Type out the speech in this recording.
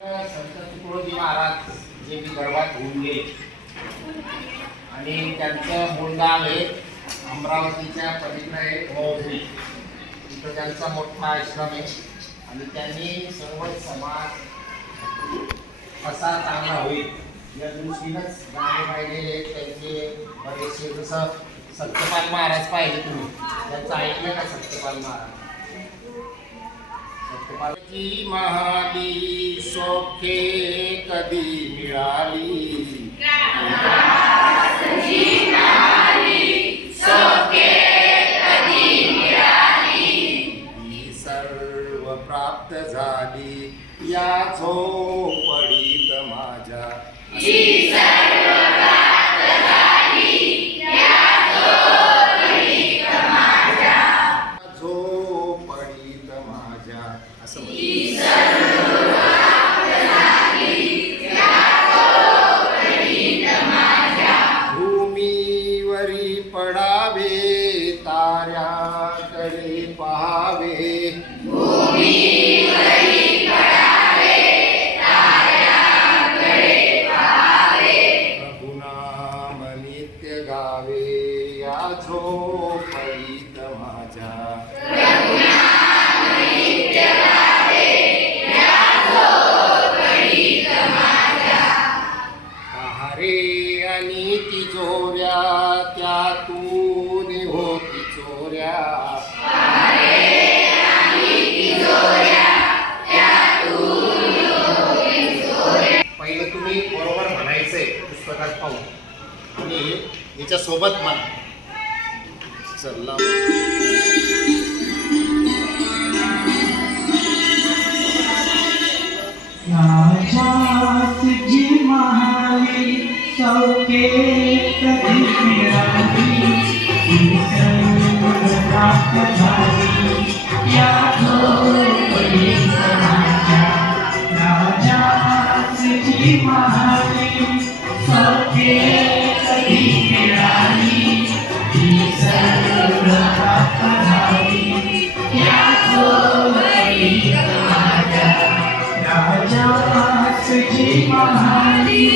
संत तुकडोजी महाराज जे विदर्भात होऊन गेले आणि त्यांचं मूळ गाव आहे अमरावतीच्या पलीकडे आहे मौजरी. तिथं त्यांचा मोठा आश्रम आहे आणि त्यांनी सर्व समाज कसा चांगला होईल या दृष्टीनंच गाणे पाहिलेले त्यांचे बरेचसे. जसं सत्यपाल महाराज पाहिले तुम्ही, त्यांचं ऐकलं का सत्यपाल महाराज? सत्यपालजी महाली सौख्ये कधी मिळाली, ती सर्व प्राप्त झाली या झोपडीत माझ्या. झोपडीत माझ्या असं भूमीवरी पडावे ताऱ्याकडे पहावे, प्रभुनाम नित्य गावे या झोपडीत माझ्या. पहारे आणि तिजोऱ्या त्यातून होती चोऱ्या, पहिलं तुम्ही बरोबर म्हणायचंय पुस्तकात पाहून आणि याच्या सोबत म्हणा. चला राजात जी महाली सौख्ये कधी मिळाली, ती सर्व प्राप्त झाली या झोपडीत माझ्या. राजात जी महाली सौख्ये कधी मिळाली, ती सर्व प्राप्त झाली या झोपडीत माझ्या. राजाची महाली